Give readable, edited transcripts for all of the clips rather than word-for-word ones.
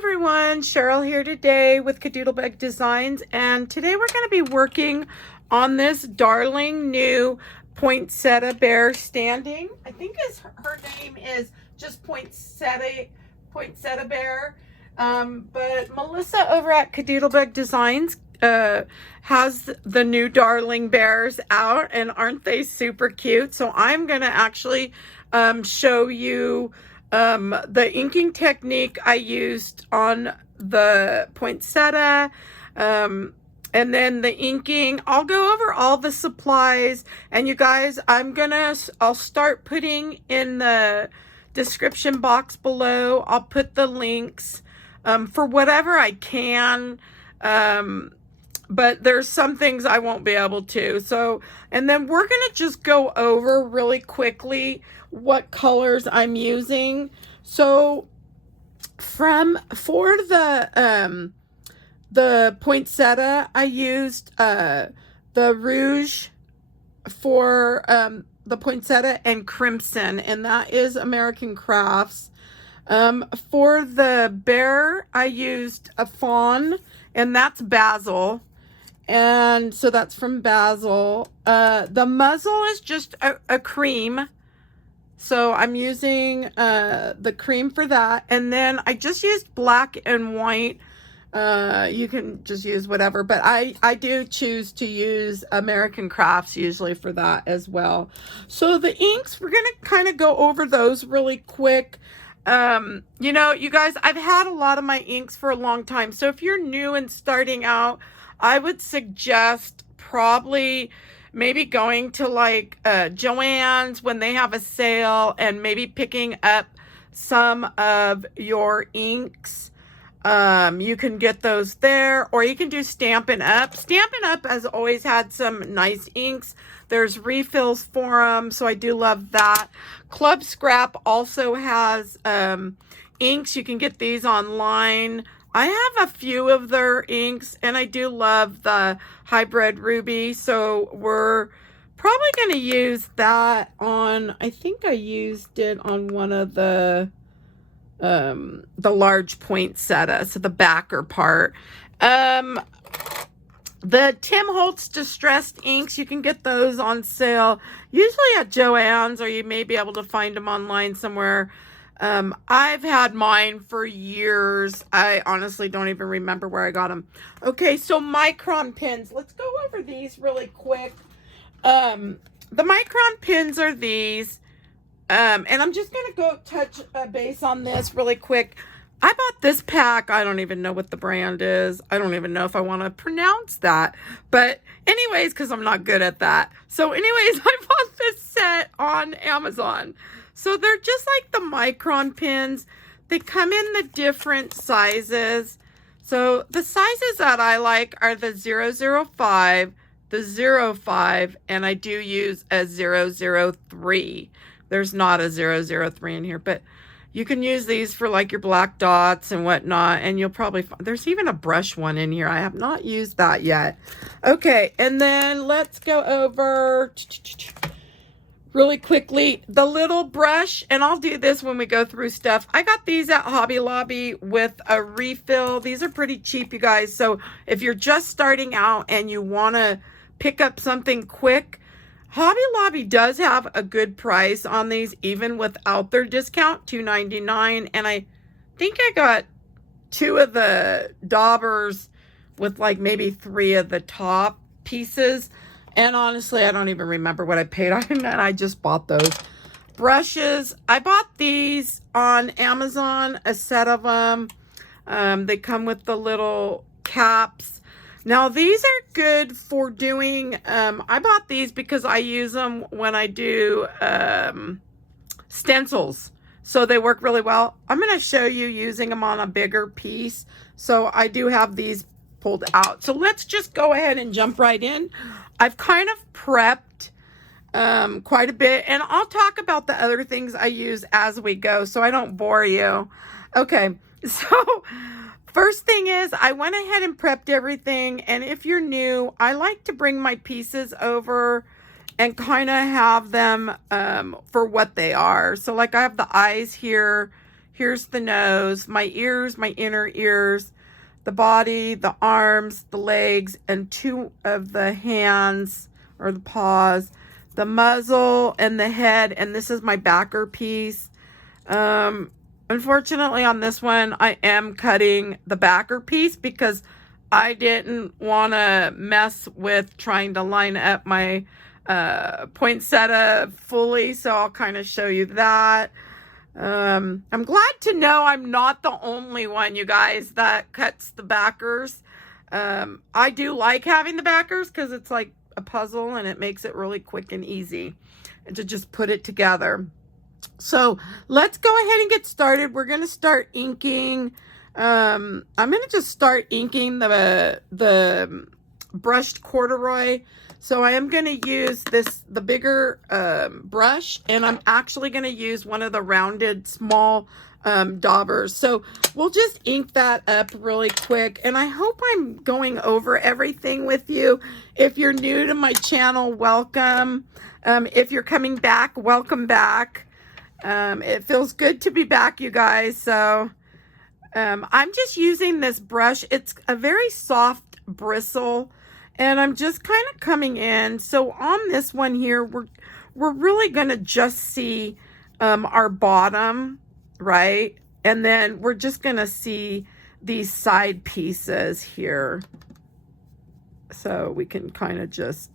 everyone, Cheryl here today with KaDoodle Designs, and today we're going to be working on this darling new poinsettia bear standing. I think her name is just poinsettia bear, but Melissa over at KaDoodle Designs has the new darling bears out, and aren't they super cute? So I'm going to actually show you the inking technique I used on the poinsettia, and then the inking. I'll go over all the supplies, and you guys, I'll start putting in the description box below. I'll put the links for whatever I can, but there's some things I won't be able to. So, and then we're going to just go over really quickly what colors I'm using. So for the poinsettia, I used the rouge for the poinsettia and crimson, and that is American Crafts. For the bear, I used a fawn, and that's Bazzill. And so that's from Bazzill. The muzzle is just a cream. So I'm using the cream for that. And then I just used black and white. You can just use whatever, but I do choose to use American Crafts usually for that as well. So the inks, we're going to kind of go over those really quick. You know, you guys, I've had a lot of my inks for a long time. So if you're new and starting out, I would suggest probably maybe going to like Joann's when they have a sale, and maybe picking up some of your inks. You can get those there, or you can do Stampin' Up. Stampin' Up has always had some nice inks. There's refills for them, so I do love that. Club Scrap also has inks. You can get these online. I have a few of their inks, and I do love the Hybrid Ruby, so we're probably going to use that on, I think I used it on one of the large poinsettia, so the backer part. The Tim Holtz Distressed Inks, you can get those on sale, usually at Joann's, or you may be able to find them online somewhere. I've had mine for years. I honestly don't even remember where I got them. Okay, so micron pins. Let's go over these really quick. The micron pins are these. And I'm just going to go touch base on this really quick. I bought this pack. I don't even know what the brand is. I don't even know if I want to pronounce that. But anyways, because I'm not good at that. So anyways, I bought this set on Amazon. So they're just like the micron pins. They come in the different sizes. So the sizes that I like are the 005, the 05, and I do use a 003. There's not a 003 in here, but you can use these for like your black dots and whatnot, and you'll probably find, there's even a brush one in here. I have not used that yet. Okay, and then let's go over really quickly the little brush, and I'll do this when we go through stuff. I got these at Hobby Lobby with a refill. These are pretty cheap, you guys. So if you're just starting out and you want to pick up something quick, Hobby Lobby does have a good price on these, even without their discount, $2.99. And I think I got 2 of the daubers with like maybe 3 of the top pieces. And honestly, I don't even remember what I paid on, and I just bought those. Brushes, I bought these on Amazon, a set of them. They come with the little caps. Now, these are good for doing, I bought these because I use them when I do stencils. So they work really well. I'm going to show you using them on a bigger piece. So I do have these pulled out. So let's just go ahead and jump right in. I've kind of prepped quite a bit, and I'll talk about the other things I use as we go so I don't bore you. Okay, so first thing is I went ahead and prepped everything, and if you're new, I like to bring my pieces over and kind of have them for what they are. So like I have the eyes here. Here's the nose, my ears, my inner ears, the body, the arms, the legs, and 2 of the hands or the paws, the muzzle and the head, and this is my backer piece. Unfortunately on this one, I am cutting the backer piece because I didn't want to mess with trying to line up my poinsettia fully, so I'll kind of show you that. I'm glad to know I'm not the only one, you guys, that cuts the backers. I do like having the backers because it's like a puzzle and it makes it really quick and easy and to just put it together. So let's go ahead and get started. We're going to start inking. I'm going to just start inking the brushed corduroy. So I am going to use the bigger brush, and I'm actually going to use one of the rounded small daubers. So we'll just ink that up really quick, and I hope I'm going over everything with you. If you're new to my channel, welcome. If you're coming back, welcome back. It feels good to be back, you guys. So I'm just using this brush. It's a very soft bristle, and I'm just kind of coming in. So on this one here, we're really gonna just see our bottom, right? And then we're just gonna see these side pieces here. So we can kind of just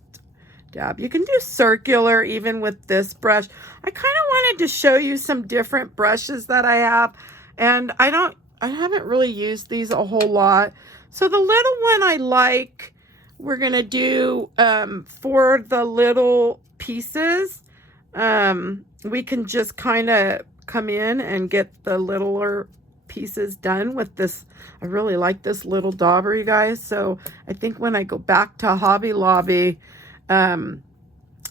dab. You can do circular even with this brush. I kind of wanted to show you some different brushes that I have, and I haven't really used these a whole lot. So the little one I like, we're gonna do for the little pieces. We can just kind of come in and get the littler pieces done with this. I really like this little dauber, you guys. So I think when I go back to Hobby Lobby, I'm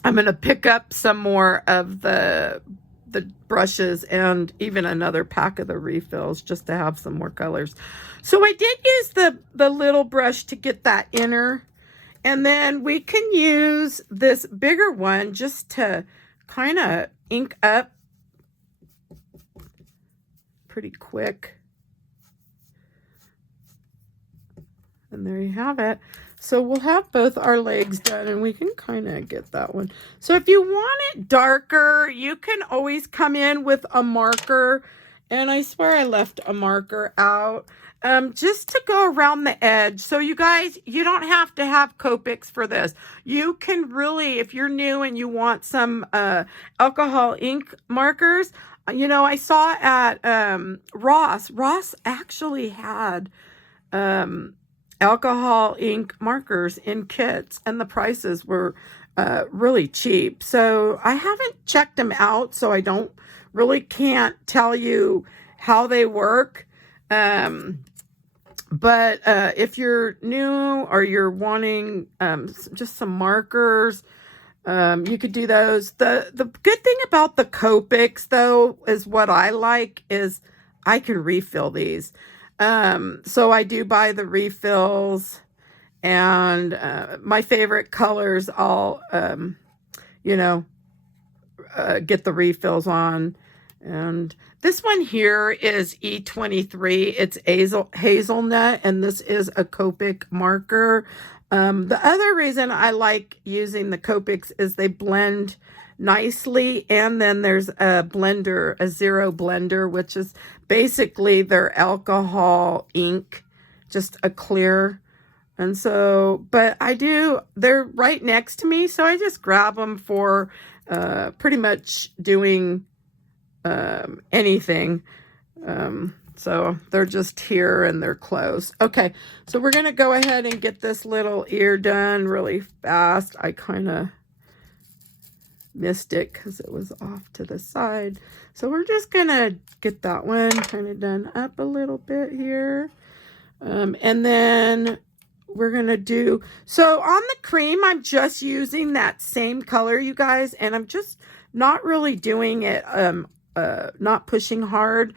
gonna pick up some more of the brushes and even another pack of the refills just to have some more colors. So I did use the little brush to get that inner, and then we can use this bigger one just to kind of ink up pretty quick. And there you have it. So we'll have both our legs done, and we can kind of get that one. So if you want it darker, you can always come in with a marker. And I swear I left a marker out just to go around the edge. So you guys, you don't have to have Copics for this. You can really, if you're new and you want some alcohol ink markers, you know, I saw at Ross actually had alcohol ink markers in kits, and the prices were really cheap. So I haven't checked them out, so I can't tell you how they work. But if you're new or you're wanting just some markers, you could do those. The good thing about the Copics, though, is what I like is I can refill these. So I do buy the refills, and my favorite colors I'll get the refills on. And this one here is E23. It's hazelnut, and this is a Copic marker. The other reason I like using the Copics is they blend nicely, and then there's a blender, a zero blender, which is basically their alcohol ink, just a clear. And so, but they're right next to me, so I just grab them for pretty much doing anything. So they're just here and they're close. Okay, so we're gonna go ahead and get this little ear done really fast. I kind of missed it because it was off to the side. So we're just gonna get that one kind of done up a little bit here. And then we're gonna do, so on the cream, I'm just using that same color, you guys, and I'm just not really doing it, not pushing hard.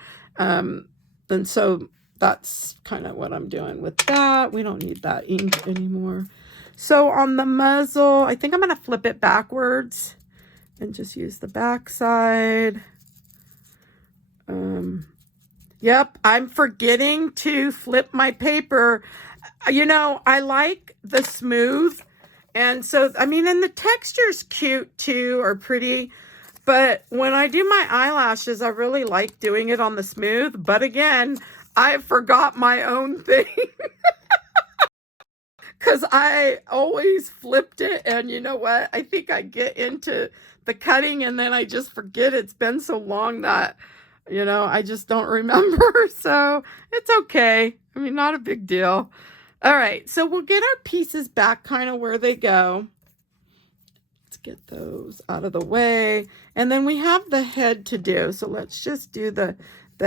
And so that's kind of what I'm doing with that. We don't need that ink anymore. So on the muzzle, I think I'm gonna flip it backwards and just use the back side. Yep, I'm forgetting to flip my paper. You know, I like the smooth. And so, I mean, and the texture's cute too, or pretty. But when I do my eyelashes, I really like doing it on the smooth. But again, I forgot my own thing. Because I always flipped it. And you know what? I think I get into the cutting and then I just forget. It's been so long that, you know, I just don't remember. So it's okay. I mean, not a big deal. All right. So we'll get our pieces back kind of where they go. Let's get those out of the way. And then we have the head to do. So let's just do the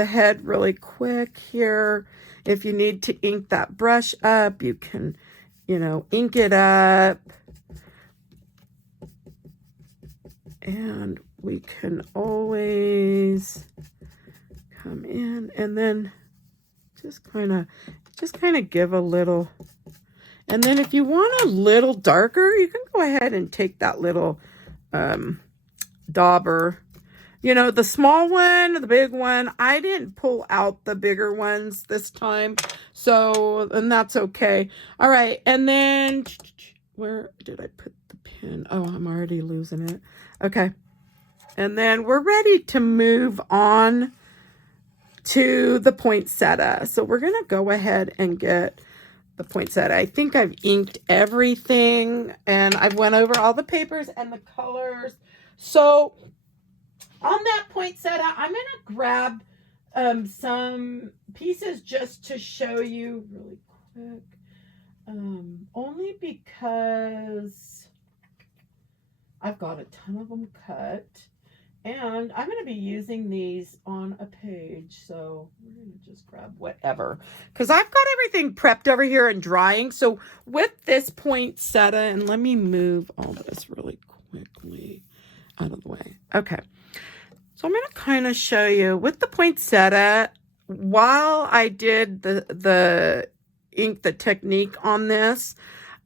head really quick here. If you need to ink that brush up, you can, you know, ink it up. And we can always come in and then just kind of give a little. And then if you want a little darker, you can go ahead and take that little dauber. You know, the small one, the big one, I didn't pull out the bigger ones this time. So, and that's okay. All right. And then, where did I put the pin? Oh, I'm already losing it. Okay. And then we're ready to move on to the poinsettia. So we're going to go ahead and get the poinsettia. I think I've inked everything and I've went over all the papers and the colors. So on that poinsettia, I'm going to grab some pieces just to show you really quick. Only because I've got a ton of them cut. And I'm going to be using these on a page. So we're going to just grab whatever. Because I've got everything prepped over here and drying. So with this poinsettia, and let me move all this really quickly out of the way. Okay. So I'm going to kind of show you with the poinsettia, while I did the ink, the technique on this,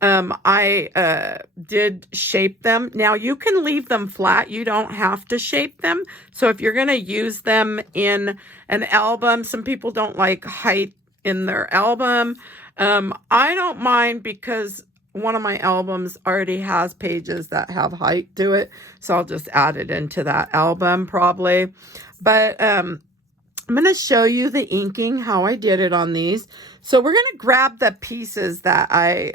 I did shape them. Now you can leave them flat. You don't have to shape them. So if you're going to use them in an album, some people don't like height in their album. I don't mind because one of my albums already has pages that have height to it. So I'll just add it into that album probably. But, I'm going to show you the inking, how I did it on these. So we're going to grab the pieces that I,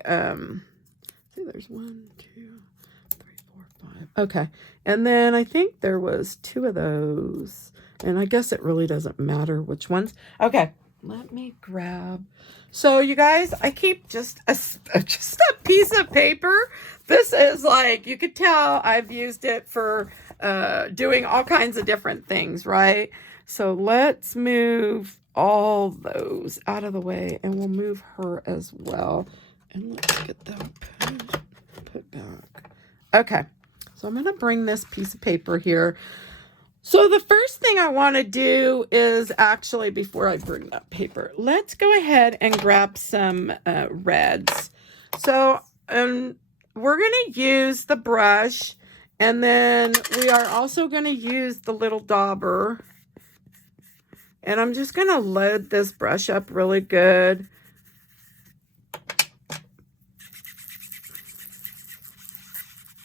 see there's 1, 2, 3, 4, 5. Okay. And then I think there was 2 of those. And I guess it really doesn't matter which ones. Okay. Let me grab. So you guys, I keep just a piece of paper. This is like, you could tell I've used it for doing all kinds of different things, right? So let's move all those out of the way and we'll move her as well. And let's get them put back. Okay, so I'm going to bring this piece of paper here. So the first thing I want to do is actually, before I bring that paper, let's go ahead and grab some reds. So we're going to use the brush and then we are also going to use the little dauber. And I'm just going to load this brush up really good.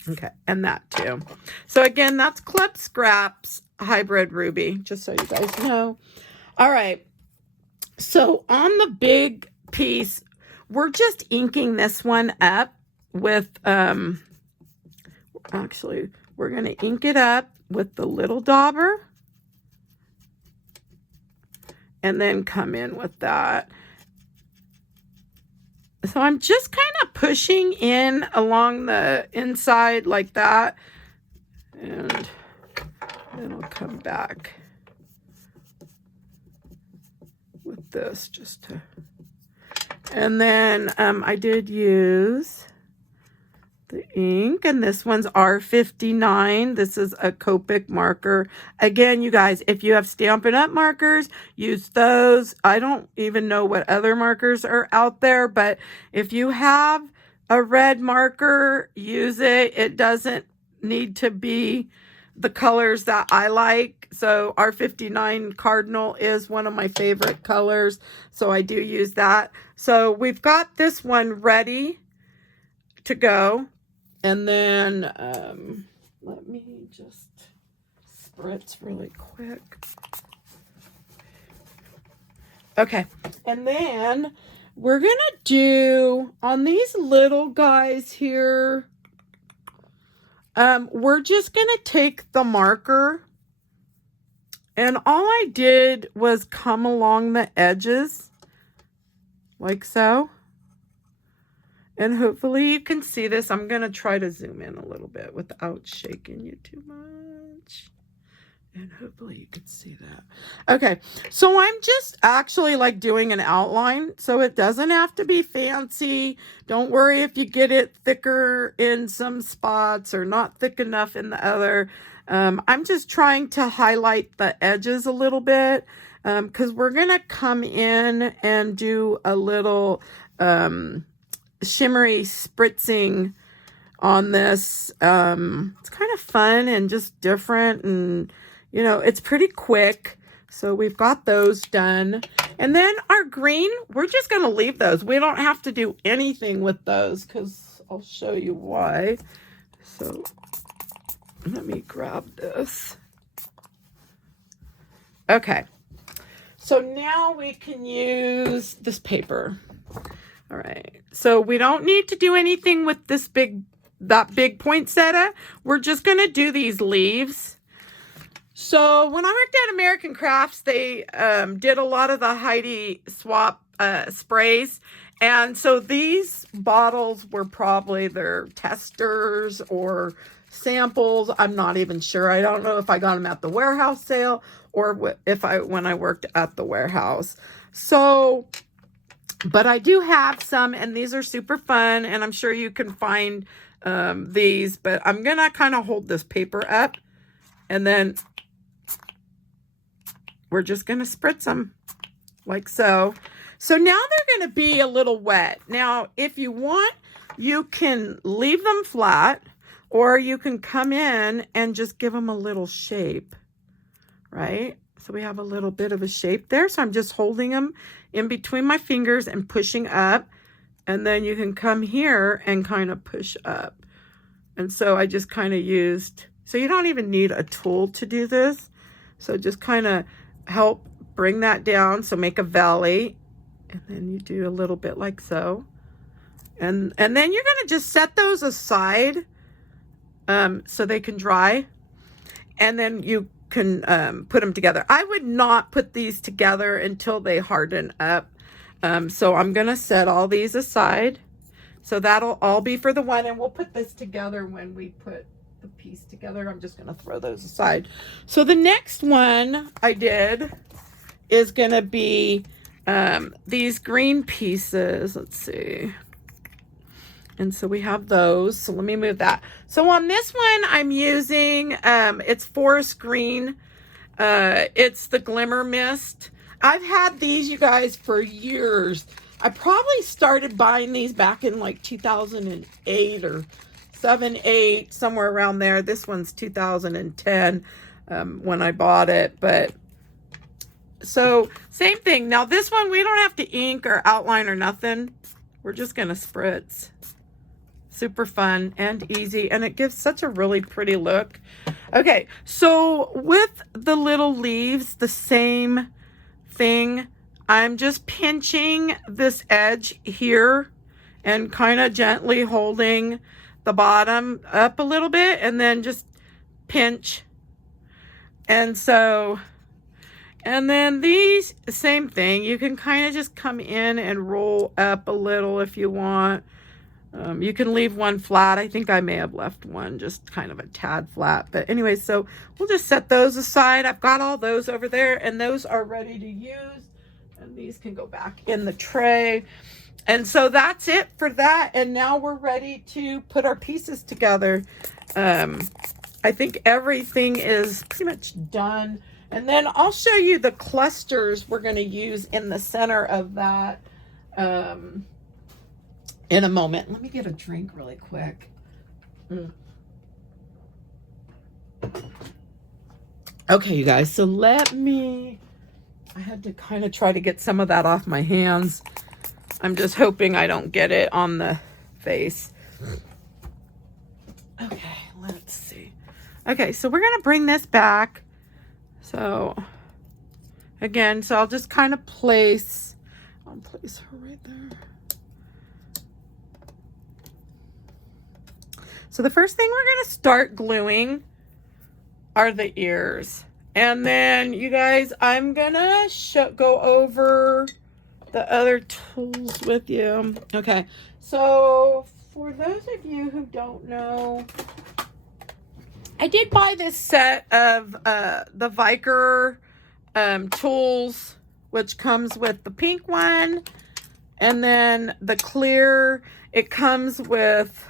Okay, and that too. So again, that's Club Scraps Hybrid Ruby, just so you guys know. All right, so on the big piece, we're just inking this one up with, actually, we're going to ink it up with the little dauber. And then come in with that. So I'm just kind of pushing in along the inside like that. And then I'll come back with this just to. And then I did use the ink, and this one's R59. This is a Copic marker. Again, you guys, if you have Stampin' Up! Markers, use those. I don't even know what other markers are out there, but if you have a red marker, use it. It doesn't need to be the colors that I like. So R59 Cardinal is one of my favorite colors, so I do use that. So we've got this one ready to go. And then let me just spritz really quick. Okay, and then we're gonna do on these little guys here, we're just gonna take the marker, and all I did was come along the edges like so. And hopefully you can see this. I'm going to try to zoom in a little bit without shaking you too much. And hopefully you can see that. Okay, so I'm just actually like doing an outline. So it doesn't have to be fancy. Don't worry if you get it thicker in some spots or not thick enough in the other. I'm just trying to highlight the edges a little bit. Because we're going to come in and do a little shimmery spritzing on this. It's kind of fun and just different, and you know, it's pretty quick. So we've got those done. And then our green, we're just going to leave those. We don't have to do anything with those because I'll show you why. So let me grab this. Okay. So now we can use this paper. All right, so we don't need to do anything with this that big poinsettia. We're just going to do these leaves. So when I worked at American Crafts, they did a lot of the Heidi swap sprays. And so these bottles were probably their testers or samples. I'm not even sure. I don't know if I got them at the warehouse sale or when I worked at the warehouse. So... but I do have some, and these are super fun, and I'm sure you can find these, but I'm going to kind of hold this paper up, and then we're just going to spritz them like so. So now they're going to be a little wet. Now, if you want, you can leave them flat, or you can come in and just give them a little shape, right? So we have a little bit of a shape there. So I'm just holding them in between my fingers and pushing up. And then you can come here and kind of push up. And so I just kind of used, so you don't even need a tool to do this. So just kind of help bring that down. So make a valley. And then you do a little bit like so. And then you're going to just set those aside so they can dry. And then you can put them together. I would not put these together until they harden up. So I'm going to set all these aside. So that'll all be for the one, and we'll put this together when we put the piece together. I'm just going to throw those aside. So the next one I did is going to be these green pieces. Let's see. And so we have those. So let me move that. So on this one, I'm using, it's forest green. It's the Glimmer Mist. I've had these, you guys, for years. I probably started buying these back in like 2008 or 7, 8, somewhere around there. This one's 2010 when I bought it. But so same thing. Now this one, we don't have to ink or outline or nothing. We're just going to spritz. Super fun and easy, and it gives such a really pretty look. Okay, so with the little leaves, the same thing. I'm just pinching this edge here and kind of gently holding the bottom up a little bit, and then just pinch. And so, and then these, same thing. You can kind of just come in and roll up a little if you want. You can leave one flat. I think I may have left one just kind of a tad flat. But anyway, so we'll just set those aside. I've got all those over there, and those are ready to use. And these can go back in the tray. And so that's it for that. And now we're ready to put our pieces together. I think everything is pretty much done. And then I'll show you the clusters we're going to use in the center of that. In a moment. Let me get a drink really quick. Okay, you guys, so I had to kind of try to get some of that off my hands. I'm just hoping I don't get it on the face. Okay, let's see. Okay, so we're going to bring this back. So, again, so I'll just kind of I'll place her right there. So the first thing we're going to start gluing are the ears. And then, you guys, I'm going to go over the other tools with you. Okay, so for those of you who don't know, I did buy this set of the Viker tools, which comes with the pink one, and then the clear. It comes with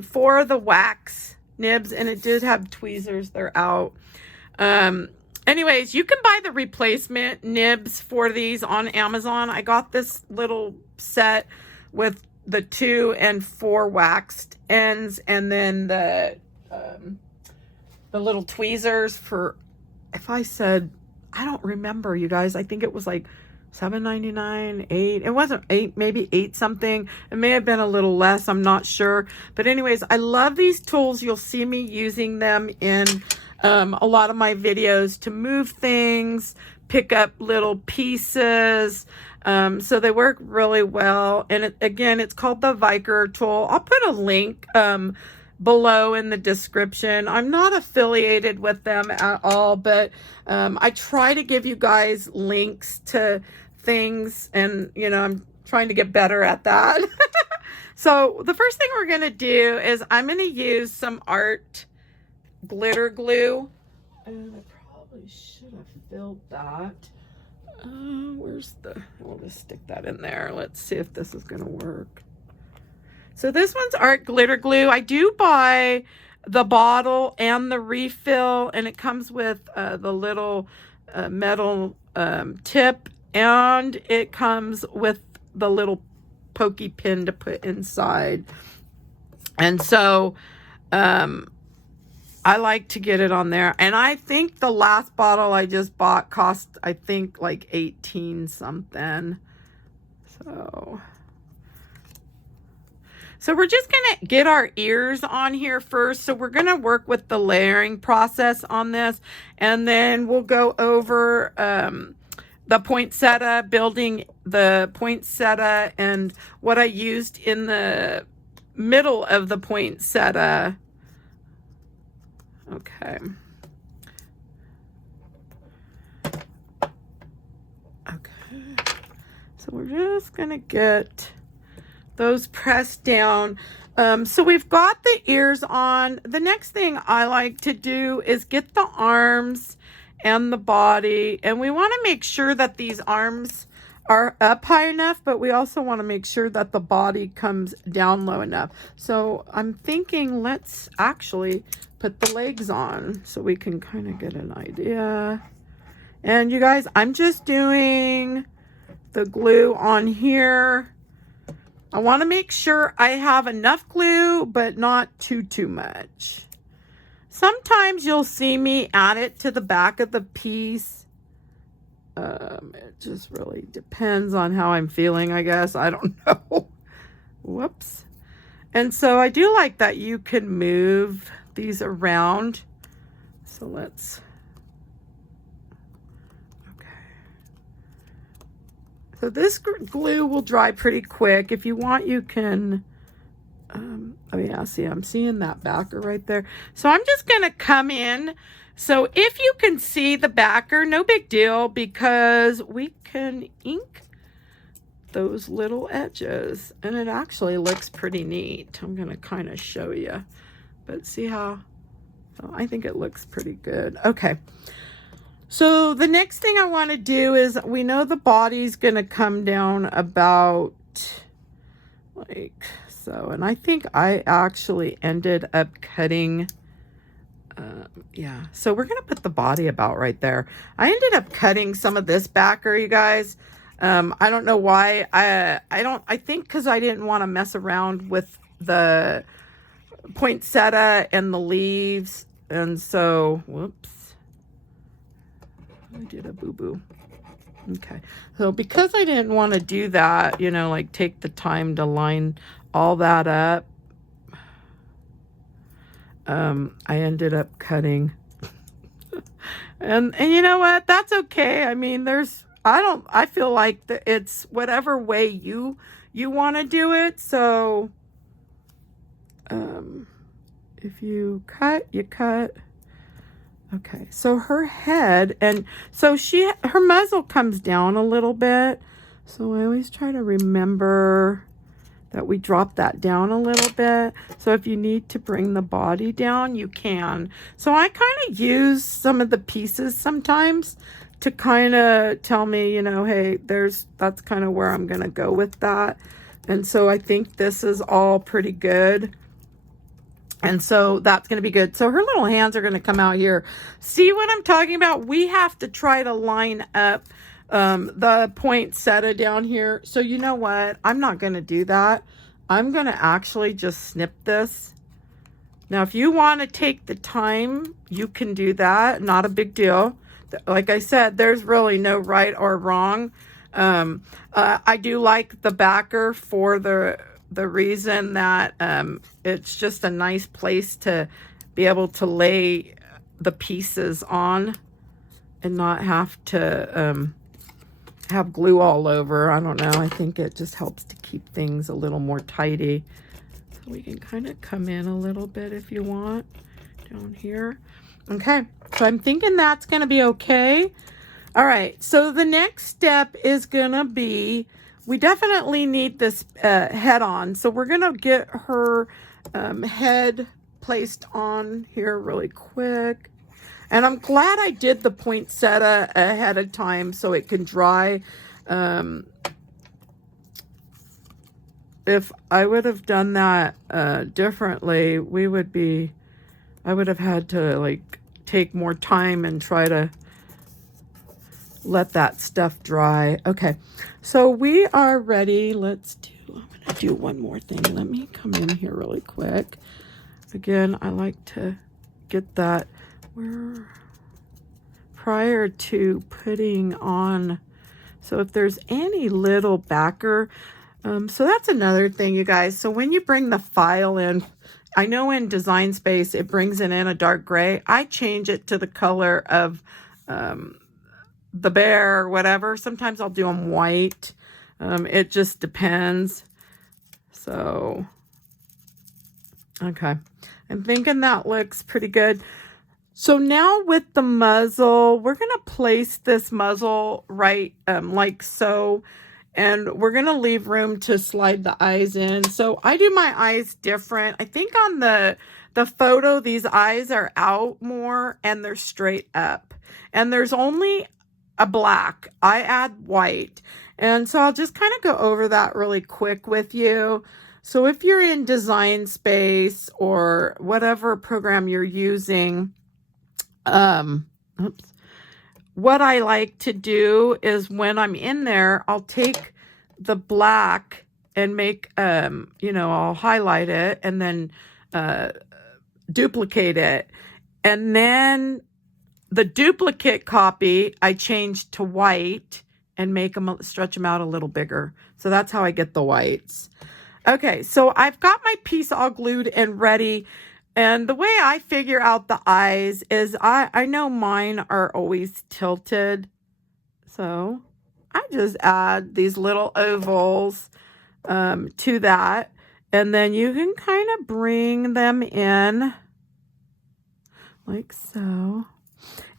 4 of the wax nibs, and it did have tweezers. They're out. Anyways, you can buy the replacement nibs for these on Amazon. I got this little set with the 2 and 4 waxed ends, and then the little tweezers for, if I said, I don't remember, you guys. I think it was like $7.99, $8. It wasn't 8, maybe 8 something. It may have been a little less. I'm not sure. But anyways, I love these tools. You'll see me using them in a lot of my videos to move things, pick up little pieces. So they work really well. And again, it's called the Viker tool. I'll put a link below in the description. I'm not affiliated with them at all, but I try to give you guys links to things, and you know, I'm trying to get better at that. So the first thing we're going to do is I'm going to use some art glitter glue, and I probably should have filled that. We'll just stick that in there. Let's see if this is going to work. So this one's art glitter glue. I do buy the bottle and the refill, and it comes with the little metal tip, and it comes with the little pokey pin to put inside. And so I like to get it on there. And I think the last bottle I just bought cost, I think, like 18 something. So we're just going to get our ears on here first. So we're going to work with the layering process on this. And then we'll go over the poinsettia, building the poinsettia, and what I used in the middle of the poinsettia. Okay. Okay. So we're just going to get those pressed down. So we've got the ears on. The next thing I like to do is get the arms and the body, and we want to make sure that these arms are up high enough, but we also want to make sure that the body comes down low enough. So I'm thinking let's actually put the legs on so we can kind of get an idea. And you guys, I'm just doing the glue on here. I want to make sure I have enough glue, but not too much. Sometimes you'll see me add it to the back of the piece. It just really depends on how I'm feeling, I guess. I don't know. Whoops. And so I do like that you can move these around. So let's... So this glue will dry pretty quick. If you want, you can, oh yeah, see, I'm seeing that backer right there. So I'm just going to come in. So if you can see the backer, no big deal, because we can ink those little edges. And it actually looks pretty neat. I'm going to kind of show you. But see how, so I think it looks pretty good. Okay. So the next thing I want to do is, we know the body's going to come down about like so. And I think I actually ended up cutting, yeah. So we're going to put the body about right there. I ended up cutting some of this backer, you guys. I don't know why. I think because I didn't want to mess around with the poinsettia and the leaves. And so, whoops, I did a boo-boo. Okay, so because I didn't want to do that, you know, like take the time to line all that up, I ended up cutting. and you know what? That's okay. I mean, I feel like it's whatever way you want to do it. So, if you cut, you cut. Okay, so her head, and so her muzzle comes down a little bit. So I always try to remember that we drop that down a little bit. So if you need to bring the body down, you can. So I kind of use some of the pieces sometimes to kind of tell me, you know, hey, that's kind of where I'm going to go with that. And so I think this is all pretty good. And so that's going to be good. So her little hands are going to come out here. See what I'm talking about? We have to try to line up the poinsettia down here. So you know what? I'm not going to do that. I'm going to actually just snip this. Now, if you want to take the time, you can do that. Not a big deal. Like I said, there's really no right or wrong. I do like the backer for the reason that it's just a nice place to be able to lay the pieces on and not have to have glue all over. I don't know. I think it just helps to keep things a little more tidy. So we can kind of come in a little bit if you want down here. Okay, so I'm thinking that's going to be okay. All right, so the next step is going to be, we definitely need this head on. So we're going to get her head placed on here really quick. And I'm glad I did the poinsettia ahead of time so it can dry. If I would have done that differently, I would have had to like take more time and try to let that stuff dry. Okay, so we are ready. I'm gonna do one more thing. Let me come in here really quick. Again, I like to get that prior to putting on. So if there's any little backer, so that's another thing, you guys. So when you bring the file in, I know in Design Space, it brings it in a dark gray. I change it to the color of the bear or whatever. Sometimes I'll do them white. It just depends. So, okay. I'm thinking that looks pretty good. So now with the muzzle, we're going to place this muzzle right like so. And we're going to leave room to slide the eyes in. So I do my eyes different. I think on the photo, these eyes are out more and they're straight up. And there's only a black. I add white. And so I'll just kind of go over that really quick with you. So if you're in Design Space or whatever program you're using, what I like to do is when I'm in there, I'll take the black and make, I'll highlight it and then duplicate it. And then the duplicate copy, I change to white and stretch them out a little bigger. So that's how I get the whites. Okay, so I've got my piece all glued and ready. And the way I figure out the eyes is I know mine are always tilted. So I just add these little ovals to that. And then you can kind of bring them in like so.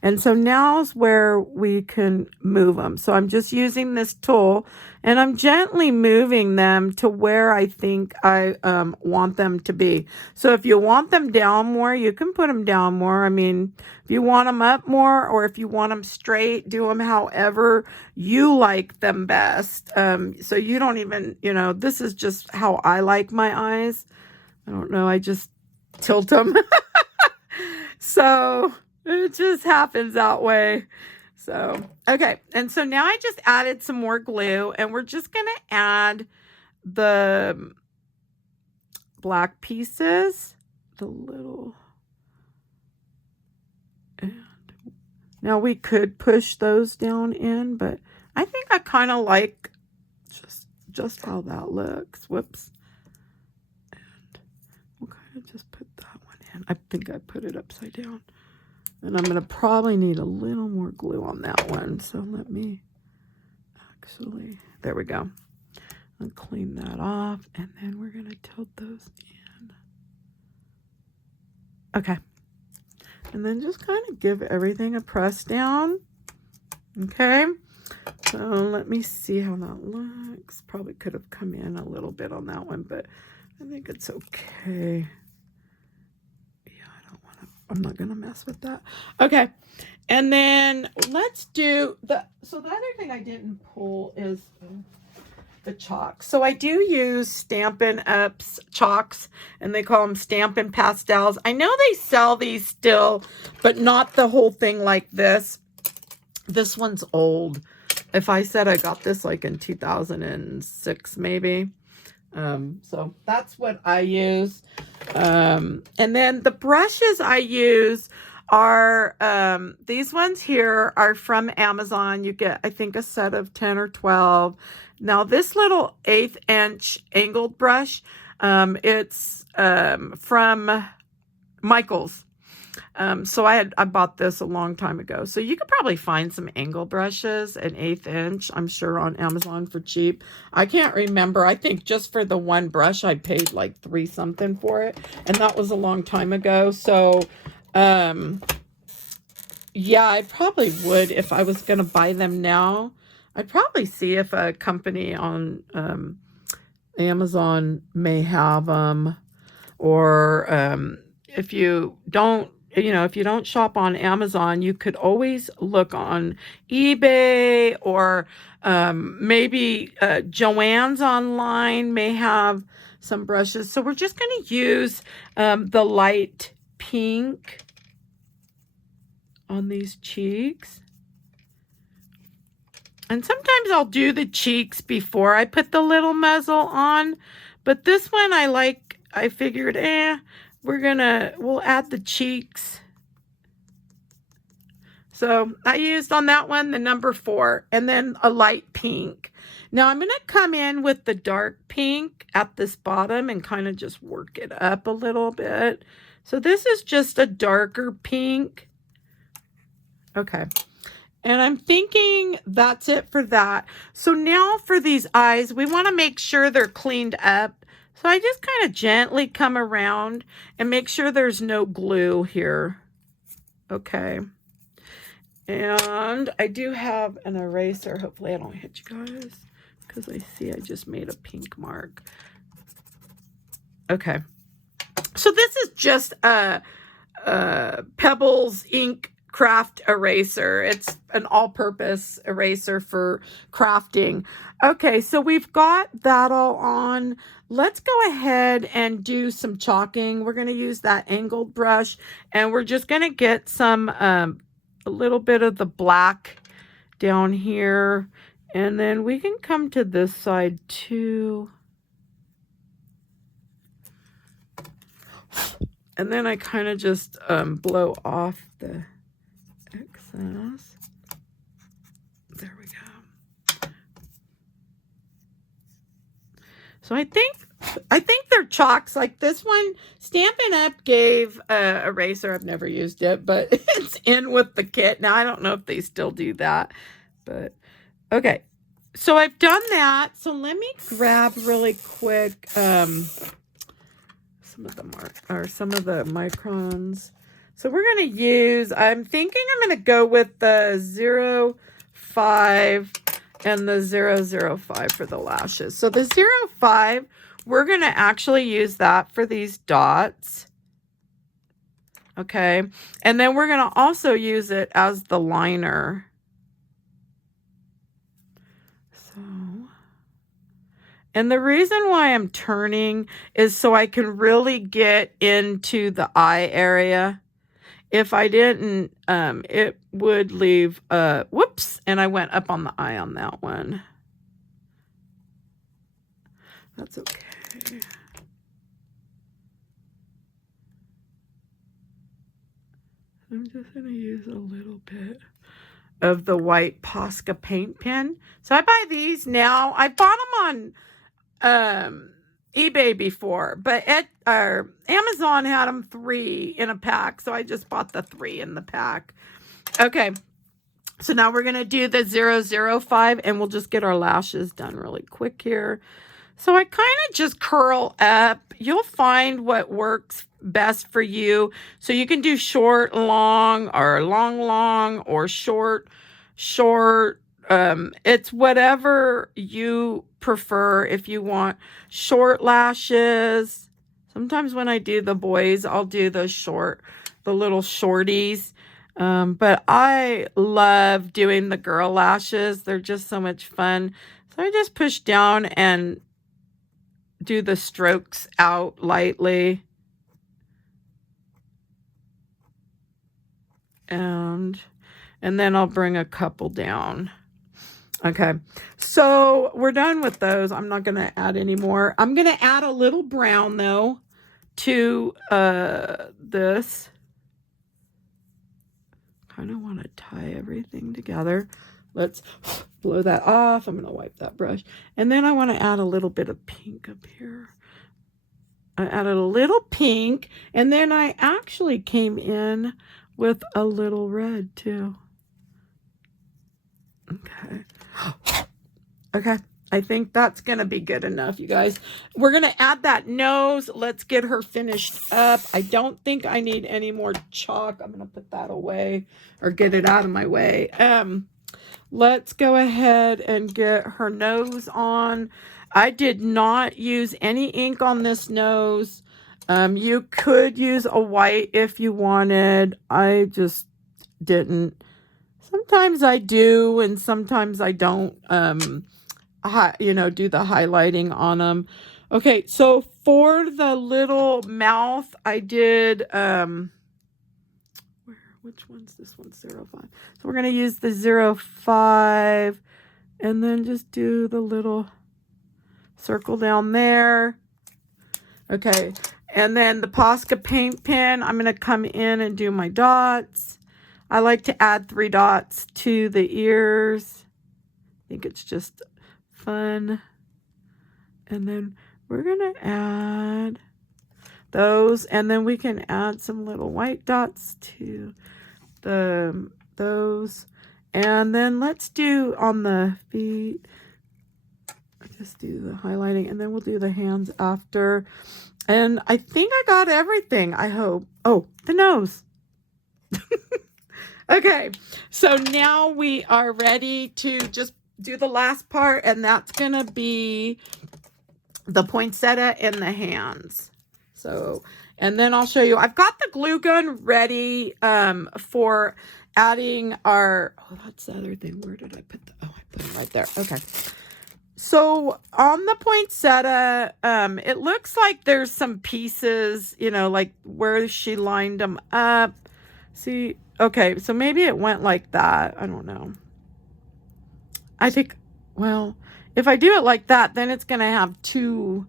And so now's where we can move them. So I'm just using this tool and I'm gently moving them to where I think I want them to be. So if you want them down more, you can put them down more. I mean, if you want them up more or if you want them straight, do them however you like them best. So you don't even, this is just how I like my eyes. I don't know. I just tilt them. So it just happens that way. So, okay. And so now I just added some more glue and we're just going to add the black pieces a little. And now we could push those down in, but I think I kind of like just how that looks. Whoops. And we'll kind of just put that one in. I think I put it upside down. And I'm going to probably need a little more glue on that one. So let me actually, there we go. I'll clean that off. And then we're going to tilt those in. Okay. And then just kind of give everything a press down. Okay. So let me see how that looks. Probably could have come in a little bit on that one, but I think it's okay. I'm not going to mess with that. Okay. And then let's do so the other thing I didn't pull is the chalk. So I do use Stampin' Up's chalks, and they call them Stampin' Pastels. I know they sell these still, but not the whole thing like this. This one's old. If I said I got this like in 2006, maybe. So that's what I use. And then the brushes I use are, these ones here are from Amazon. You get, I think, a set of 10 or 12. Now this little 1/8 inch angled brush, it's, from Michael's. So I bought this a long time ago. So you could probably find some angle brushes, an 1/8 inch, I'm sure, on Amazon for cheap. I can't remember. I think just for the one brush, I paid like $3 something for it. And that was a long time ago. So, yeah, I probably would, if I was going to buy them now, I'd probably see if a company on, Amazon may have them, or, if you don't, if you don't shop on Amazon, you could always look on eBay, or maybe Joann's online may have some brushes. So we're just going to use the light pink on these cheeks. And sometimes I'll do the cheeks before I put the little muzzle on. But this one I figured, we'll add the cheeks. So I used on that one the number 4 and then a light pink. Now I'm going to come in with the dark pink at this bottom and kind of just work it up a little bit. So this is just a darker pink. Okay. And I'm thinking that's it for that. So now for these eyes, we want to make sure they're cleaned up. So I just kind of gently come around and make sure there's no glue here. Okay. And I do have an eraser. Hopefully I don't hit you guys, because I see I just made a pink mark. Okay. So this is just a Pebbles ink craft eraser. It's an all-purpose eraser for crafting. Okay, so we've got that all on. Let's go ahead and do some chalking. We're going to use that angled brush, and we're just going to get some a little bit of the black down here, and then we can come to this side too. And then I kind of just blow off the excess. There we go. So I think they're chalks. Like this one, Stampin' Up gave a eraser. I've never used it, but it's in with the kit. Now I don't know if they still do that, but okay. So I've done that. So let me grab really quick some of the microns. So we're going to use, I'm thinking I'm going to go with the 0.5 and the 0.05 for the lashes. So the 0.5, we're going to actually use that for these dots. Okay. And then we're going to also use it as the liner. So, and the reason why I'm turning is so I can really get into the eye area. If I didn't, it would leave, whoops, and I went up on the eye on that one. That's okay. I'm just going to use a little bit of the white Posca paint pen. So I buy these now. I bought them on eBay before, but at Amazon had them 3 in a pack, so I just bought the 3 in the pack. Okay, so now we're going to do the 005, and we'll just get our lashes done really quick here. So I kind of just curl up. You'll find what works best for you. So you can do short, long, or long, or short. It's whatever you prefer. If you want short lashes, sometimes when I do the boys, I'll do the little shorties. But I love doing the girl lashes. They're just so much fun. So I just push down and do the strokes out lightly. And then I'll bring a couple down. Okay, so we're done with those. I'm not going to add any more. I'm going to add a little brown, though, to this. Kind of want to tie everything together. Let's blow that off. I'm going to wipe that brush. And then I want to add a little bit of pink up here. I added a little pink. And then I actually came in with a little red, too. Okay. Okay. I think that's going to be good enough, you guys. We're going to add that nose. Let's get her finished up. I don't think I need any more chalk. I'm going to put that away or get it out of my way. Let's go ahead and get her nose on. I did not use any ink on this nose. You could use a white if you wanted. I just didn't. Sometimes I do, and sometimes I don't, do the highlighting on them. Okay, so for the little mouth, I did, which one's this one? 05. So we're going to use the 05, and then just do the little circle down there. Okay, and then the Posca paint pen, I'm going to come in and do my dots. I like to add 3 dots to the ears. I think it's just fun. And then we're going to add those. And then we can add some little white dots to those. And then let's do on the feet. Just do the highlighting. And then we'll do the hands after. And I think I got everything, I hope. Oh, the nose. Okay, so now we are ready to just do the last part, and that's going to be the poinsettia and the hands. So, and then I'll show you. I've got the glue gun ready for adding our, oh, that's the other thing. Where did I put the, oh, I put it right there. Okay. So on the poinsettia, it looks like there's some pieces, like where she lined them up. See, okay, so maybe it went like that. I don't know. I think, well, if I do it like that, then it's going to have 2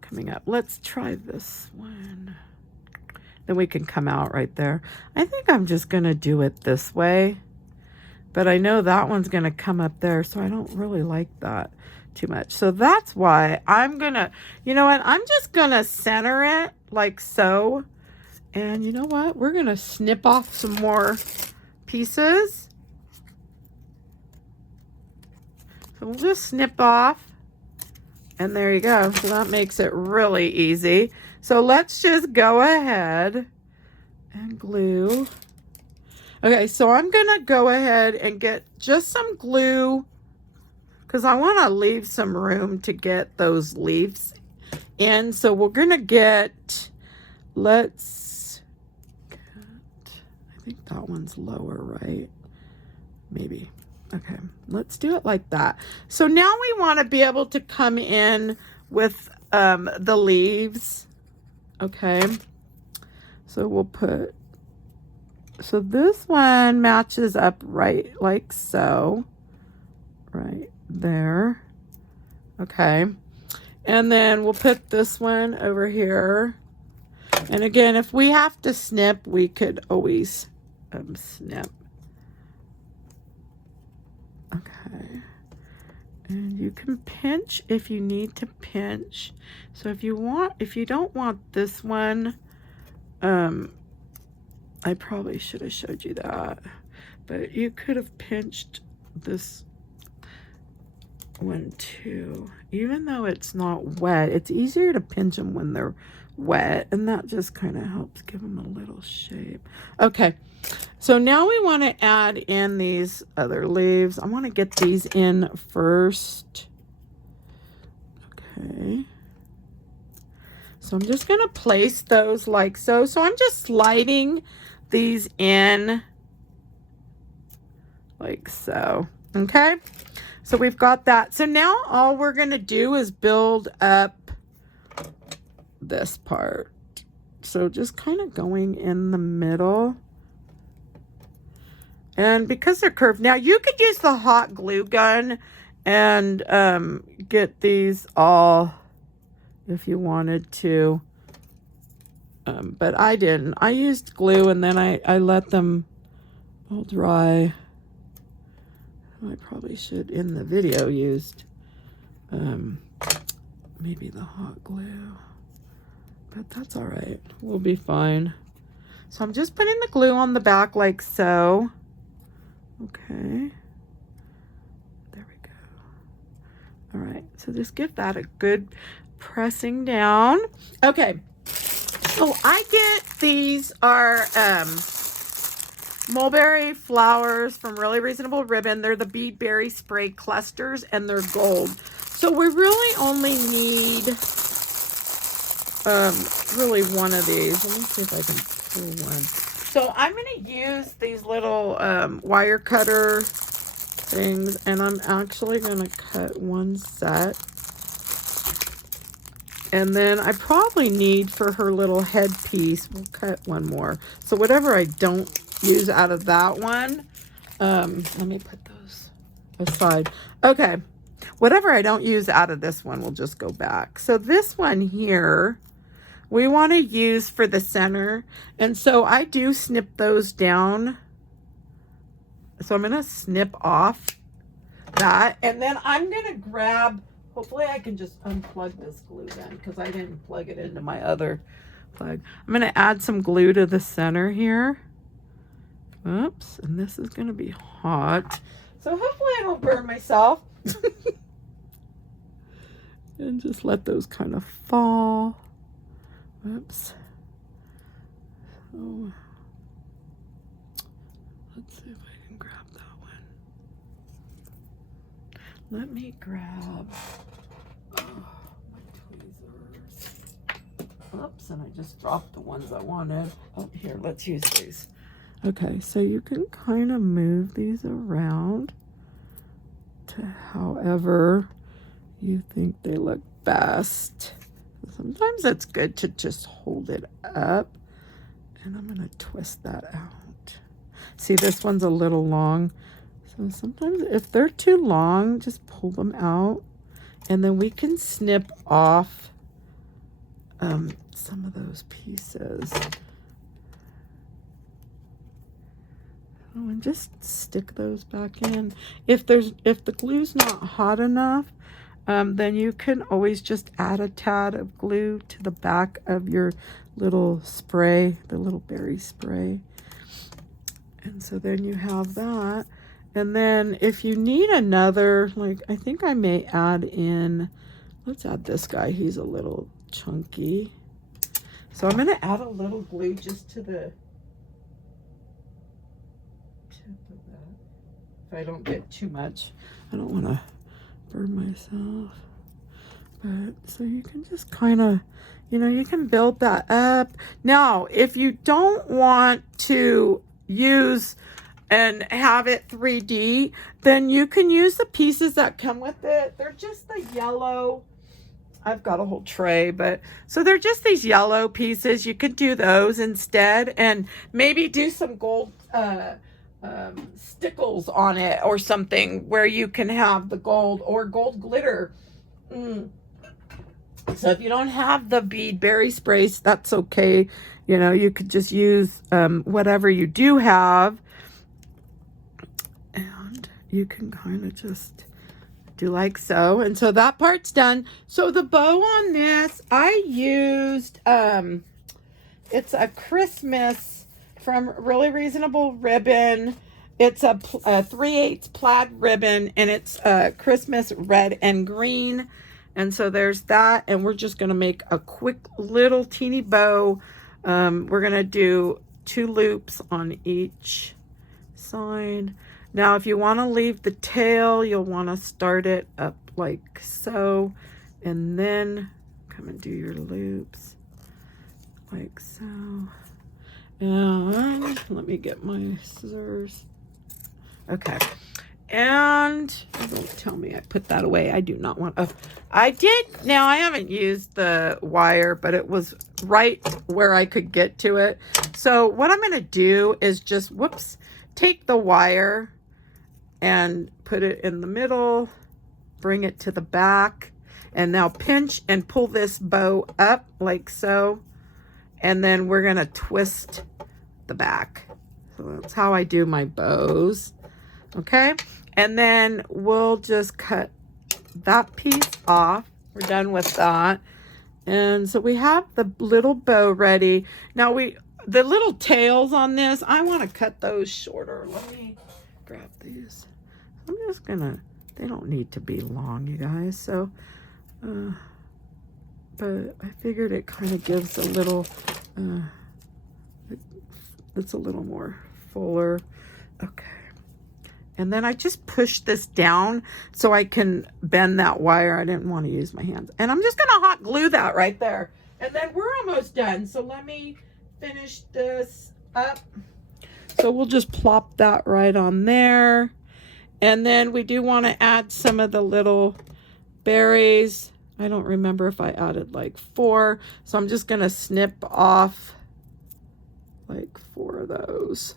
coming up. Let's try this one. Then we can come out right there. I think I'm just going to do it this way. But I know that one's going to come up there, so I don't really like that too much. So that's why I'm going to, you know what? I'm just going to center it like so. And you know what? We're going to snip off some more pieces. So we'll just snip off. And there you go. So that makes it really easy. So let's just go ahead and glue. Okay, so I'm going to go ahead and get just some glue because I want to leave some room to get those leaves in. So we're going to get, I think that one's lower, right? Maybe. Okay, let's do it like that. So now we want to be able to come in with the leaves. Okay, so we'll put, so this one matches up right like so, right there. Okay, and then we'll put this one over here. And again, if we have to snip, we could always snip. Okay. And you can pinch if you need to pinch. So if you don't want this one, I probably should have showed you that, but you could have pinched this one too. Even though it's not wet, it's easier to pinch them when they're wet, and that just kind of helps give them a little shape. Okay, so now we want to add in these other leaves. I want to get these in first. Okay. So I'm just going to place those like so. So I'm just sliding these in like so. Okay. So we've got that. So now all we're going to do is build up this part. So just kind of going in the middle. And because they're curved, now you could use the hot glue gun and get these all if you wanted to. But I didn't. I used glue and then I let them all dry. I probably should in the video used maybe the hot glue, but that's all right. We'll be fine. So I'm just putting the glue on the back like so. Okay. There we go. All right. So just give that a good pressing down. Okay. So I get these are mulberry flowers from Really Reasonable Ribbon. They're the beadberry spray clusters and they're gold. So we really only need really one of these. Let me see if I can pull one. So I'm going to use these little wire cutter things, and I'm actually going to cut one set. And then I probably need for her little headpiece, we'll cut one more. So whatever I don't use out of that one, let me put those aside. Okay, whatever I don't use out of this one will just go back. So this one here, we want to use for the center. And so I do snip those down. So I'm going to snip off that. And then I'm going to grab, hopefully I can just unplug this glue then, because I didn't plug it into my other plug. I'm going to add some glue to the center here. Oops, and this is going to be hot. So hopefully I don't burn myself. And just let those kind of fall. Oops. So let's see if I can grab that one. Let me grab my tweezers. Oops, and I just dropped the ones I wanted. Oh, here, let's use these. Okay, so you can kind of move these around to however you think they look best. Sometimes it's good to just hold it up, and I'm going to twist that out. See, this one's a little long, so sometimes if they're too long, just pull them out, and then we can snip off some of those pieces. Oh, and just stick those back in. If the glue's not hot enough, then you can always just add a tad of glue to the back of your little spray, the little berry spray. And so then you have that. And then if you need another, like I think I may add in, let's add this guy. He's a little chunky. So I'm going to add a little glue just to the tip of that. If I don't get too much, I don't want to burn myself. But so you can just kind of, you know, you can build that up. Now, if you don't want to use and have it 3D, then you can use the pieces that come with it. They're just the yellow. I've got a whole tray, but so they're just these yellow pieces. You could do those instead, and maybe do some gold stickles on it or something where you can have the gold or gold glitter. So if you don't have the bead berry sprays, that's okay. You know, you could just use whatever you do have. And you can kind of just do like so. And so that part's done. So the bow on this, I used, it's a Christmas from Really Reasonable Ribbon. It's a 3/8 plaid ribbon, and it's Christmas red and green. And so there's that, and we're just going to make a quick little teeny bow. We're going to do 2 loops on each side. Now, if you want to leave the tail, you'll want to start it up like so, and then come and do your loops like so. And let me get my scissors. Okay. And don't tell me I put that away. I do not want. Oh, I did. Now I haven't used the wire, but it was right where I could get to it. So what I'm going to do is just, whoops, take the wire and put it in the middle, bring it to the back, and now pinch and pull this bow up like so. And then we're going to twist the back. So that's how I do my bows. Okay. And then we'll just cut that piece off. We're done with that. And so we have the little bow ready. Now the little tails on this, I want to cut those shorter. Let me grab these. I'm just gonna, they don't need to be long, you guys. So, but I figured it kind of gives a little, it's a little more fuller. Okay. And then I just push this down so I can bend that wire. I didn't want to use my hands. And I'm just going to hot glue that right there. And then we're almost done. So let me finish this up. So we'll just plop that right on there. And then we do want to add some of the little berries. I don't remember if I added like 4. So I'm just going to snip off like 4 of those.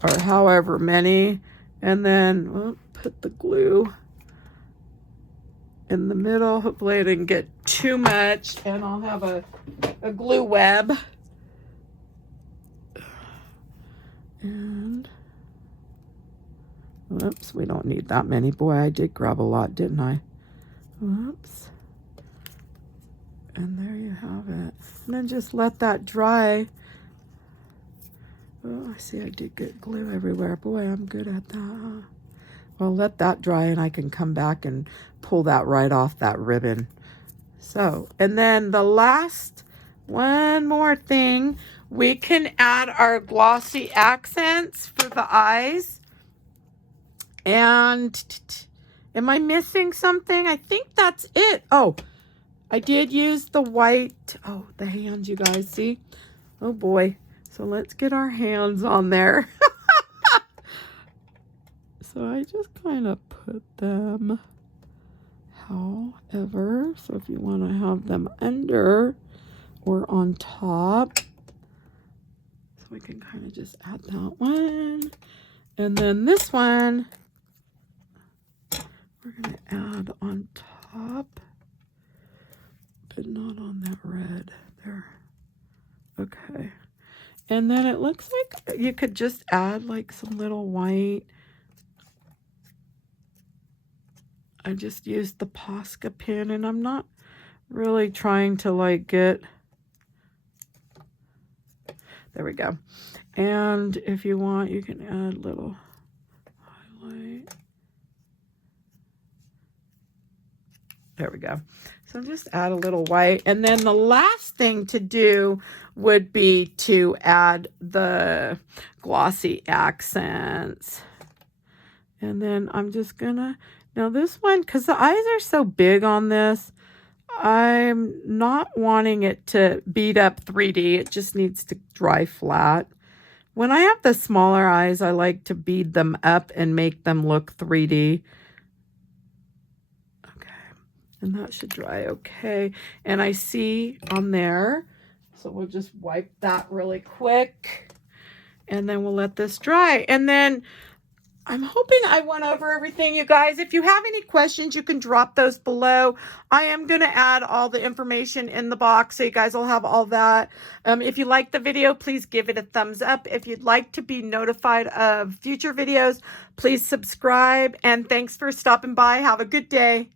Or however many, and then we'll put the glue in the middle. Hopefully I didn't get too much, and I'll have a glue web. And whoops, we don't need that many. Boy, I did grab a lot, didn't I? Whoops. And there you have it. And then just let that dry. Oh, I see I did get glue everywhere. Boy, I'm good at that. Well, let that dry and I can come back and pull that right off that ribbon. So, and then the last one more thing, we can add our glossy accents for the eyes. And am I missing something? I think that's it. Oh, I did use the white. Oh, the hands, you guys see? Oh boy. So let's get our hands on there. So I just kind of put them however. So if you want to have them under or on top. So we can kind of just add that one. And then this one, we're going to add on top. But not on that red there. Okay. And then it looks like you could just add like some little white. I just used the Posca pin, and I'm not really trying to like get, there we go. And if you want, you can add little highlight. There we go. So just add a little white. And then the last thing to do would be to add the glossy accents. And then I'm just gonna, now this one, because the eyes are so big on this, I'm not wanting it to beat up 3D. It just needs to dry flat. When I have the smaller eyes, I like to bead them up and make them look 3D. And that should dry okay. And I see on there, so we'll just wipe that really quick. And then we'll let this dry. And then I'm hoping I went over everything, you guys. If you have any questions, you can drop those below. I am going to add all the information in the box, so you guys will have all that. If you like the video, please give it a thumbs up. If you'd like to be notified of future videos, please subscribe. And thanks for stopping by. Have a good day.